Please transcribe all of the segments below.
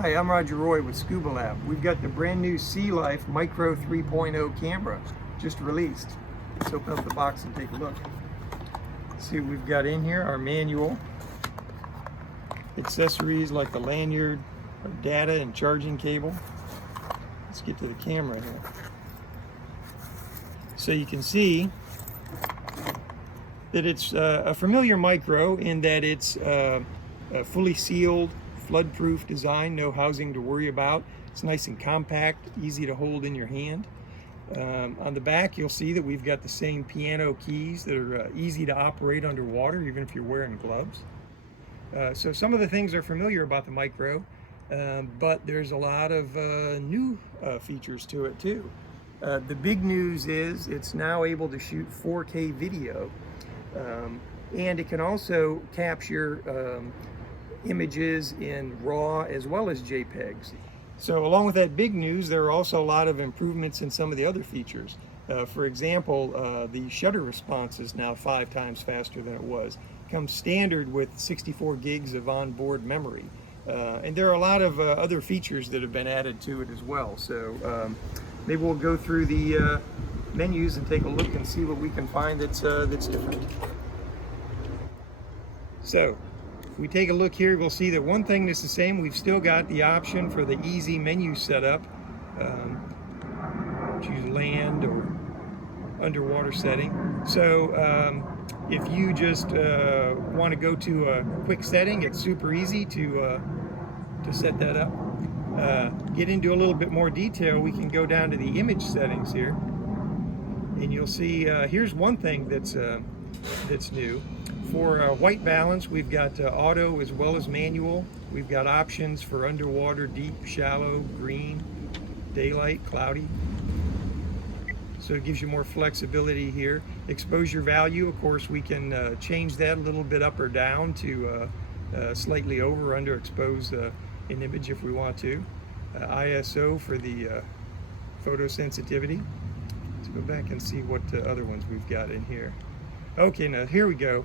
Hi, I'm Roger Roy with ScubaLab. We've got the brand new SeaLife Micro 3.0 camera just released. Let's open up the box and take a look. See what we've got in here, our manual, accessories like the lanyard, our data and charging cable. Let's get to the camera here. So you can see that it's a familiar micro in that it's a fully sealed, floodproof design, no housing to worry about. It's nice and compact, easy to hold in your hand. On the back, you'll see that we've got the same piano keys that are easy to operate underwater, even if you're wearing gloves. So some of the things are familiar about the micro, but there's a lot of new features to it too. The big news is it's now able to shoot 4K video, and it can also capture images in RAW as well as JPEGs. So along with that big news, there are also a lot of improvements in some of the other features. For example, the shutter response is now 5 times faster than it was. It comes standard with 64 gigs of onboard memory. And there are a lot of other features that have been added to it as well. So maybe we'll go through the menus and take a look and see what we can find that's different. So if we take a look here, we'll see that one thing that's the same. We've still got the option for the easy menu setup. Choose land or underwater setting. So if you just want to go to a quick setting, it's super easy to set that up. Get into a little bit more detail, we can go down to the image settings here, and you'll see here's one thing that's new. For white balance, we've got auto as well as manual. We've got options for underwater, deep, shallow, green, daylight, cloudy. So it gives you more flexibility here. Exposure value, of course, we can change that a little bit up or down to slightly over or underexpose an image if we want to. ISO for the photosensitivity. Let's go back and see what other ones we've got in here. Okay, now here we go.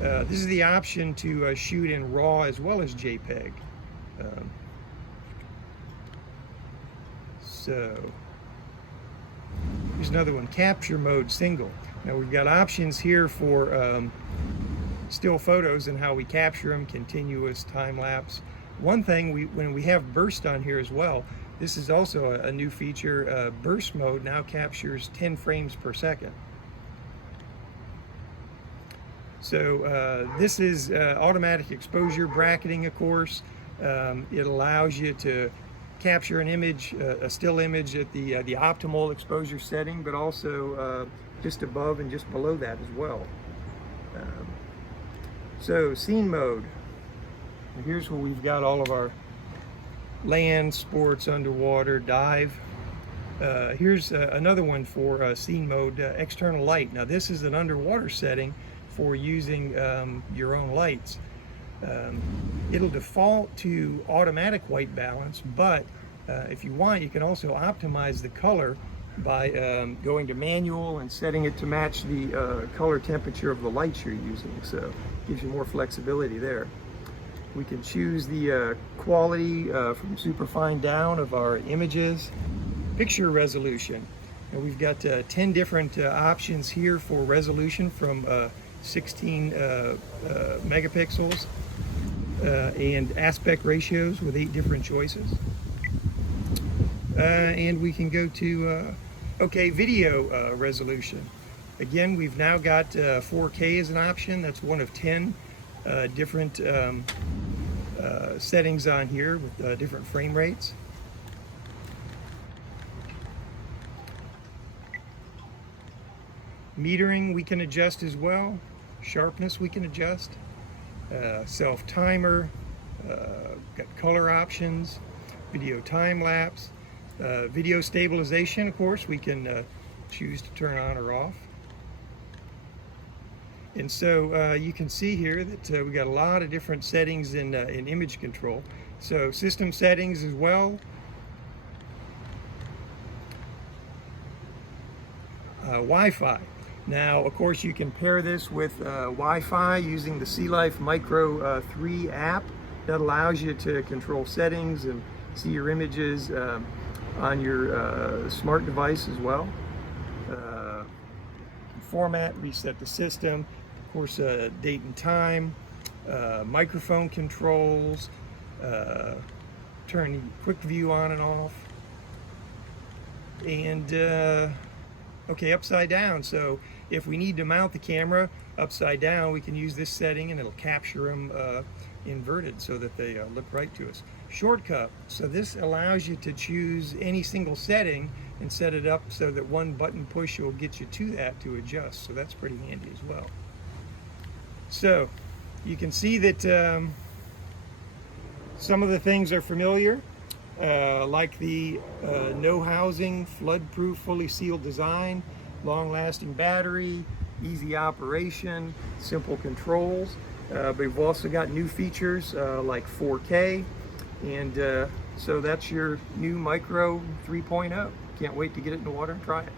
This is the option to shoot in RAW as well as JPEG. So here's another one, capture mode single. Now we've got options here for still photos and how we capture them, continuous, time lapse. One thing, when we have burst on here as well, this is also a new feature. Burst mode now captures 10 frames per second. So this is automatic exposure bracketing, of course. It allows you to capture an image, a still image at the optimal exposure setting, but also just above and just below that as well. So scene mode. And here's where we've got all of our land, sports, underwater, dive. Here's another one for scene mode, external light. Now this is an underwater setting for using your own lights. It'll default to automatic white balance, but if you want, you can also optimize the color by going to manual and setting it to match the color temperature of the lights you're using. So it gives you more flexibility there. We can choose the quality from superfine down of our images. Picture resolution. And we've got 10 different options here for resolution from 16 megapixels and aspect ratios with 8 different choices. And we can go to video resolution. Again, we've now got 4K as an option. That's one of 10 different settings on here with different frame rates. Metering we can adjust as well. Sharpness we can adjust. Self timer. Got color options. Video time lapse. Video stabilization, of course, we can choose to turn on or off. And so you can see here that we got a lot of different settings in image control. So system settings as well. Wi-Fi. Now, of course, you can pair this with Wi-Fi using the SeaLife Micro 3 app that allows you to control settings and see your images on your smart device as well. Format, reset the system, of course, date and time, microphone controls, turn the quick view on and off, and okay, upside down. So if we need to mount the camera upside down, we can use this setting and it'll capture them inverted so that they look right to us. Shortcut, so this allows you to choose any single setting and set it up so that one button push will get you to that to adjust. So that's pretty handy as well. So you can see that some of the things are familiar, like the no housing, flood-proof, fully sealed design, long-lasting battery, easy operation, simple controls. But we've also got new features like 4K, and so that's your new Micro 3.0. Can't wait to get it in the water and try it.